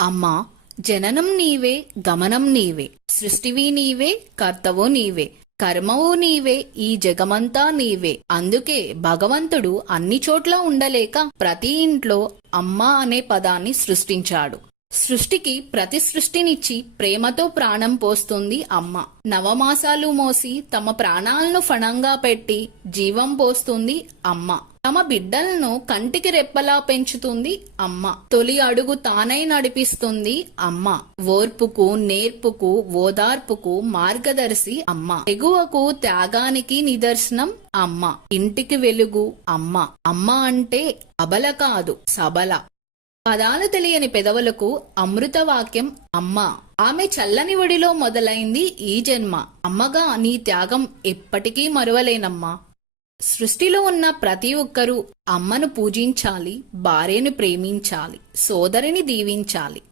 అమ్మా, జననం నీవే, గమనం నీవే, సృష్టివి నీవే, కర్తవో నీవే, కర్మవో నీవే, ఈ జగమంతా నీవే. అందుకే భగవంతుడు అన్ని చోట్ల ఉండలేక ప్రతి ఇంట్లో అమ్మ అనే పదాన్ని సృష్టించాడు. సృష్టికి ప్రతి సృష్టినిచ్చి ప్రేమతో ప్రాణం పోస్తుంది అమ్మ. నవమాసాలు మోసి తమ ప్రాణాలను ఫణంగా పెట్టి జీవం పోస్తుంది అమ్మ. తమ బిడ్డలను కంటికి రెప్పలా పెంచుతుంది అమ్మ. తొలి అడుగు తానై నడిపిస్తుంది అమ్మ. ఓర్పుకు, నేర్పుకు, ఓదార్పుకు మార్గదర్శి అమ్మ. ఎగువకు, త్యాగానికి నిదర్శనం అమ్మ. ఇంటికి వెలుగు అమ్మ. అమ్మ అంటే అబల కాదు, సబల. పదాలు తెలియని పెదవులకు అమృతవాక్యం అమ్మ. ఆమె చల్లని ఒడిలో మొదలైంది ఈ జన్మ. అమ్మగా నీ త్యాగం ఎప్పటికీ మరువలేనమ్మా. సృష్టిలో ఉన్న ప్రతి ఒక్కరూ అమ్మను పూజించాలి, భార్యను ప్రేమించాలి, సోదరిని దీవించాలి.